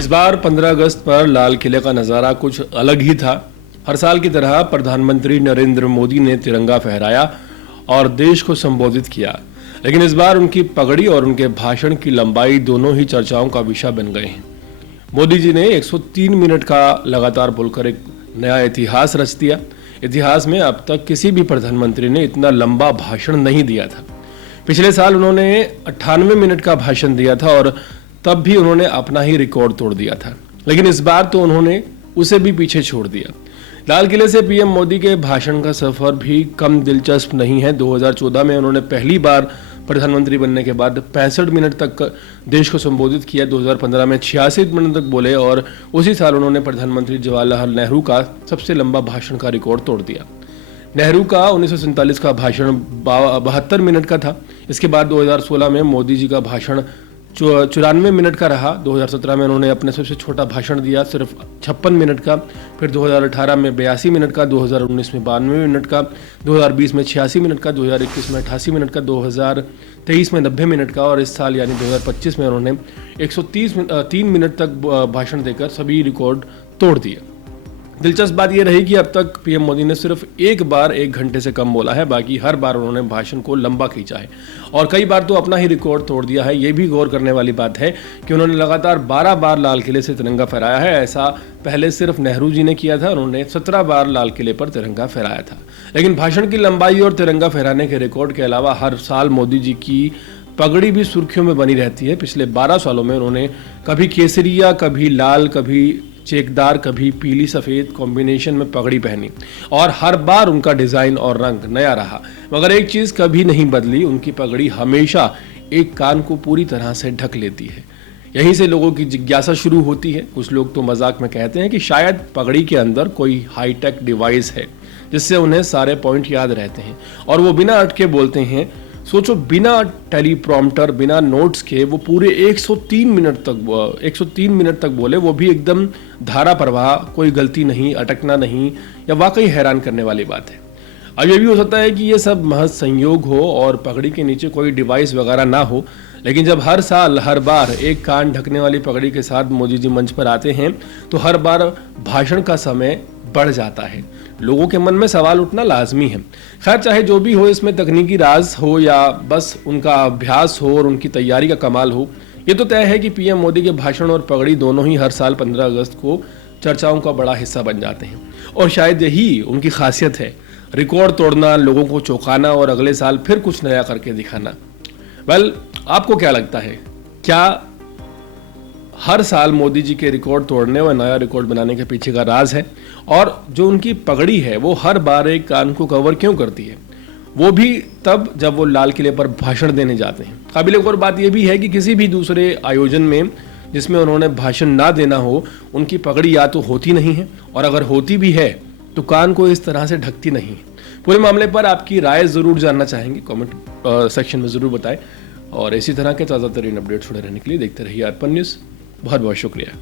इस बार 15 अगस्त पर लाल किले का नज़ारा कुछ अलग ही था। हर साल की तरह प्रधानमंत्री नरेंद्र मोदी ने तिरंगा फहराया और देश को संबोधित किया, लेकिन इस बार उनकी पगड़ी और उनके भाषण की लंबाई दोनों ही चर्चाओं का विषय बन गए हैं। मोदी जी ने 103 मिनट का लगातार बोलकर एक नया इतिहास रच दिया। इतिहास में अब तक किसी भी प्रधानमंत्री ने इतना लंबा भाषण नहीं दिया था। पिछले साल उन्होंने 98 मिनट का भाषण दिया था और तब भी उन्होंने अपना ही रिकॉर्ड तोड़ दिया था, लेकिन इस बार तो उन्होंने उसे भी पीछे छोड़ दिया। लाल किले से पीएम मोदी के भाषण का सफर भी कम दिलचस्प नहीं है। 2014 में उन्होंने पहली बार प्रधानमंत्री बनने के बाद 65 मिनट तक देश को संबोधित किया। 2015 में 86 मिनट तक बोले और उसी साल उन्होंने प्रधानमंत्री जवाहरलाल नेहरू का सबसे लंबा भाषण का रिकॉर्ड तोड़ दिया। नेहरू का 1947 का भाषण 72 मिनट का था। इसके बाद 2016 में मोदी जी का भाषण 94 मिनट का रहा। 2017 में उन्होंने अपने सबसे छोटा भाषण दिया, सिर्फ 56 मिनट का। फिर 2018 में 82 मिनट का, 2019 में 92 मिनट का, 2020 में 86 मिनट का, 2021 में 88 मिनट का, 2023 में 90 मिनट का और इस साल यानी 2025 में उन्होंने 103 मिनट तक भाषण देकर सभी रिकॉर्ड तोड़ दिए। दिलचस्प बात यह रही कि अब तक पीएम मोदी ने सिर्फ एक बार 1 घंटे से कम बोला है, बाकी हर बार उन्होंने भाषण को लंबा खींचा है और कई बार तो अपना ही रिकॉर्ड तोड़ दिया है। ये भी गौर करने वाली बात है कि उन्होंने लगातार 12 बार लाल किले से तिरंगा फहराया है। ऐसा पहले सिर्फ नेहरू जी ने किया था, उन्होंने 17 बार लाल किले पर तिरंगा फहराया था। लेकिन भाषण की लंबाई और तिरंगा फहराने के रिकॉर्ड के अलावा हर साल मोदी जी की पगड़ी भी सुर्खियों में बनी रहती है। पिछले 12 सालों में उन्होंने कभी केसरिया, कभी लाल, कभी चेकदार, कभी पीली सफ़ेद कॉम्बिनेशन में पगड़ी पहनी और हर बार उनका डिज़ाइन और रंग नया रहा, मगर एक चीज़ कभी नहीं बदली, उनकी पगड़ी हमेशा एक कान को पूरी तरह से ढक लेती है। यहीं से लोगों की जिज्ञासा शुरू होती है। कुछ लोग तो मजाक में कहते हैं कि शायद पगड़ी के अंदर कोई हाईटेक डिवाइस है जिससे उन्हें सारे पॉइंट याद रहते हैं और वो बिना अटके बोलते हैं। सोचो, बिना टेलीप्रॉम्प्टर, बिना नोट्स के वो पूरे 103 मिनट तक बोले, वो भी एकदम धारा प्रवाह, कोई गलती नहीं, अटकना नहीं। या वाकई हैरान करने वाली बात है। अब ये भी हो सकता है कि ये सब महज संयोग हो और पगड़ी के नीचे कोई डिवाइस वगैरह ना हो, लेकिन जब हर साल हर बार एक कान ढकने वाली पगड़ी के साथ मोदी जी मंच पर आते हैं तो हर बार भाषण का समय बढ़ जाता है। लोगों के मन में सवाल उठना लाजमी है। खैर, चाहे जो भी हो, इसमें तकनीकी राज हो या बस उनका अभ्यास हो और उनकी तैयारी का कमाल हो, ये तो तय है कि पीएम मोदी के भाषण और पगड़ी दोनों ही हर साल 15 अगस्त को चर्चाओं का बड़ा हिस्सा बन जाते हैं और शायद यही उनकी खासियत है, रिकॉर्ड तोड़ना, लोगों को चौंकाना और अगले साल फिर कुछ नया करके दिखाना। वेल, आपको क्या लगता है, क्या हर साल मोदी जी के रिकॉर्ड तोड़ने और नया रिकॉर्ड बनाने के पीछे का राज है? और जो उनकी पगड़ी है वो हर बार एक कान को कवर क्यों करती है, वो भी तब जब वो लाल किले पर भाषण देने जाते हैं? काबिल गौर बात यह भी है कि किसी भी दूसरे आयोजन में जिसमें उन्होंने भाषण ना देना हो, उनकी पगड़ी या तो होती नहीं है और अगर होती भी है तो कान को इस तरह से ढकती नहीं है। पूरे मामले पर आपकी राय ज़रूर जानना चाहेंगे, कमेंट सेक्शन में ज़रूर बताएं और इसी तरह के ताज़ा तरीन अपडेट जुड़े रहने के लिए देखते रहिए अर्पण न्यूज़। बहुत बहुत शुक्रिया।